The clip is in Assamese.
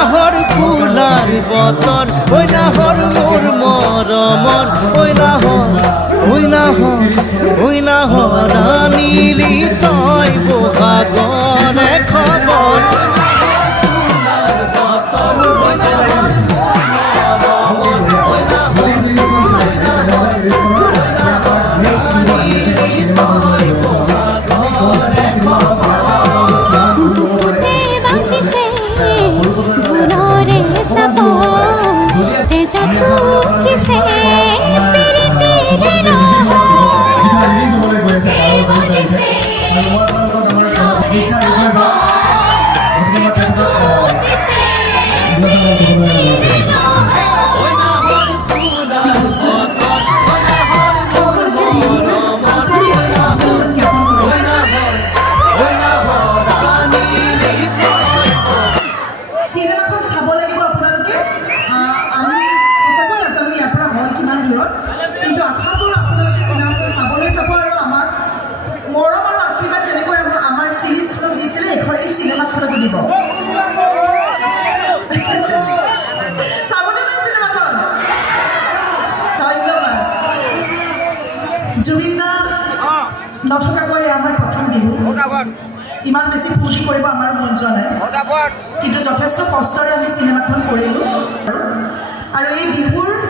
নাহৰ ফুলাৰ বতৰ ঐ নাহৰ মোৰ মৰমৰ ঐ নাহৰ আনিলি তই বহাগৰে খবৰ নথকাকৈ আমাৰ প্ৰথম বিহু ইমান বেছি ফূৰ্তি কৰিব আমাৰ মন যোৱা নাই কিন্তু যথেষ্ট কষ্টৰে আমি চিনেমাখন কৰিলোঁ আৰু এই বিহুৰ